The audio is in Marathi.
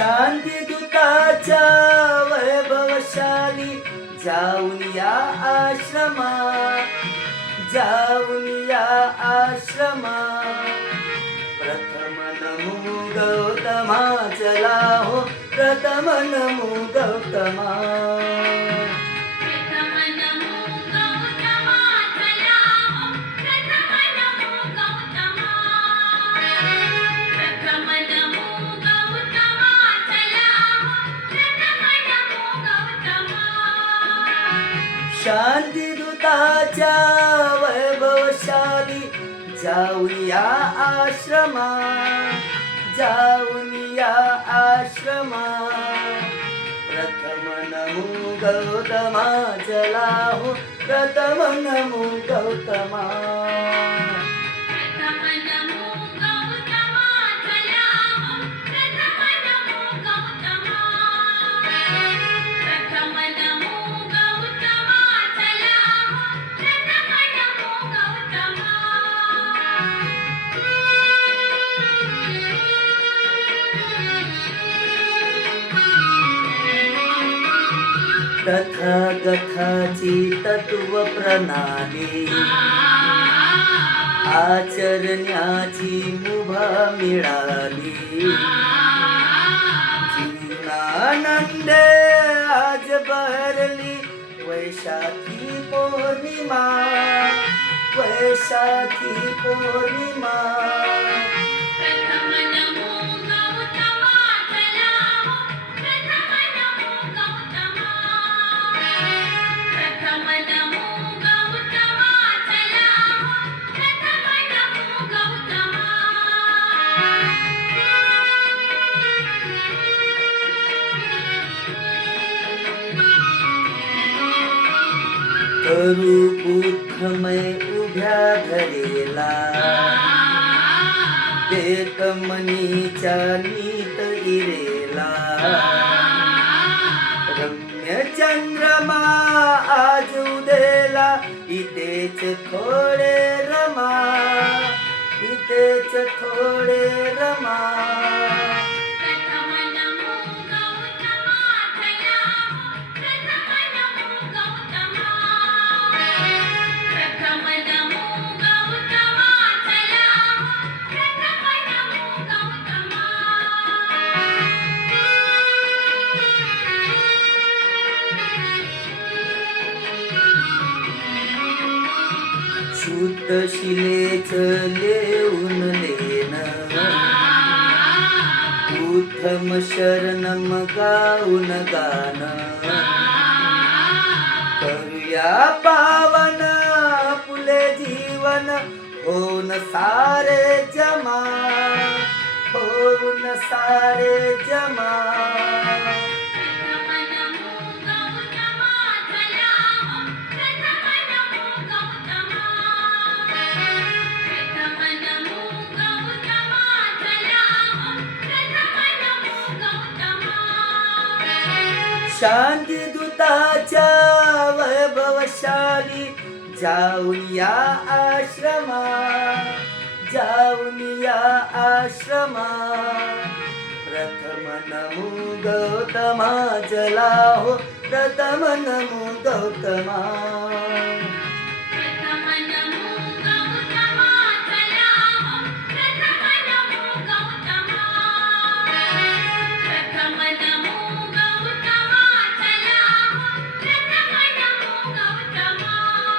शांतीदूताच्या वैभवशाली जाऊन या आश्रमा, जाऊन या आश्रमा. प्रथम नमो गौतमा, चला हो प्रथम नमो गौतमा. प्रथम नमो गौतमा, चला हो प्रथम नमो गौतमा. प्रथम नमो गौतमा, चला हो प्रथम नमो गौतमा. शांतीदूताच्या वैभवशाली जाऊन या आश्रमा, जाऊन या आश्रमा. प्रथम नमो गौतमा, चला हो प्रथम नमो गौतमा. प्रथम नमो गौतमा, चला हो प्रथम नमो गौतमा. प्रथम नमो गौतमा, चला हो प्रथम नमो गौतमा. तथागताची तत्व प्रणाली आचरण्याची मुभा मिळाली. जीवनानंद आज बहरली वैशाखी पौर्णिमा, वैशाखी पौर्णिमा. प्रथम नमो गौतमा, चला हो प्रथम नमो गौतमा. प्रथम नमो गौतमा, चला हो प्रथम नमो गौतमा. करू बुद्धमय उभ्या धरेला, देत मनीच्या नीत इरेला. रम्य चंद्रमा आज उदेला, इथेच थोडे रमा, इथेच थोडे रमा. प्रथम नमो गौतमा, चला हो प्रथम नमो गौतमा. प्रथम नमो गौतमा, चला हो प्रथम नमो गौतमा. शुद्ध शिलेच लेऊन लेन, उत्तम शरणम गाऊन गान. करूया पावन फुले जीवन, होऊन सारे जमा, होऊन सारे जमा. प्रथम नमो गौतमा, चला हो प्रथम नमो गौतमा. प्रथम नमो गौतमा, चला हो प्रथम नमो गौतमा. शांतीदूताच्या वैभवशाली जाऊन या आश्रमा, जाऊन या आश्रमा. प्रथम नमो गौतमा, चला हो प्रथम नमो गौतमा.